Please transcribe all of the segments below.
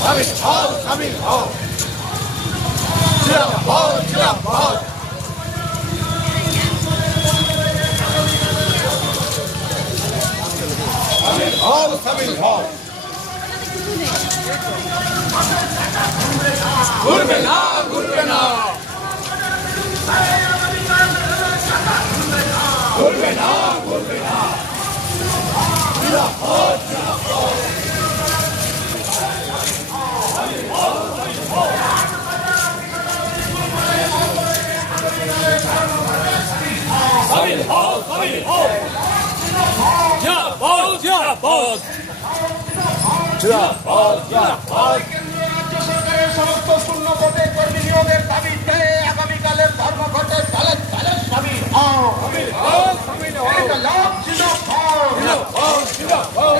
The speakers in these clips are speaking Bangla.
शामिल हो शामिल हो जिंदाबाद जिंदाबाद शामिल हो घुरबे ना घुरबे ना घुरबे ना घुरबे ना जिंदाबाद जिंदाबाद शामिल हो जिंदाबाद जिंदाबाद जिंदाबाद जिंदाबाद সমস্ত শূন্য ভোটে কর্মী নিয়োগের দাবিতে আগামীকালের ধর্মঘটে দলে দলে শামিল হও শামিল হও এটা লাভ জিন্দাবাদ জিন্দাবাদ জিন্দাবাদ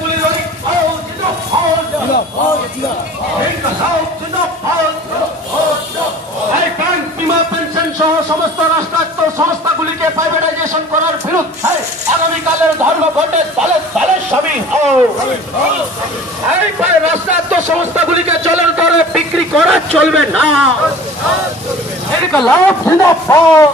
গুলি লড়ি হও জিন্দাবাদ জিন্দাবাদ জিন্দাবাদ এটা লাভ জিন্দাবাদ এই ব্যাংক বিমা পেনশন সহ সমস্ত রাষ্ট্রায়ত্ত সংস্থাগুলিকে প্রাইভেটাইজেশন করার বিরুদ্ধে আগামীকালের ধর্মঘটে দলে দলে শামিল হও এই রাষ্ট্রায়ত্ত সংস্থাগুলিকে জলের দরে বিক্রি করা চলবে না। লাভ জিন্দাবাদ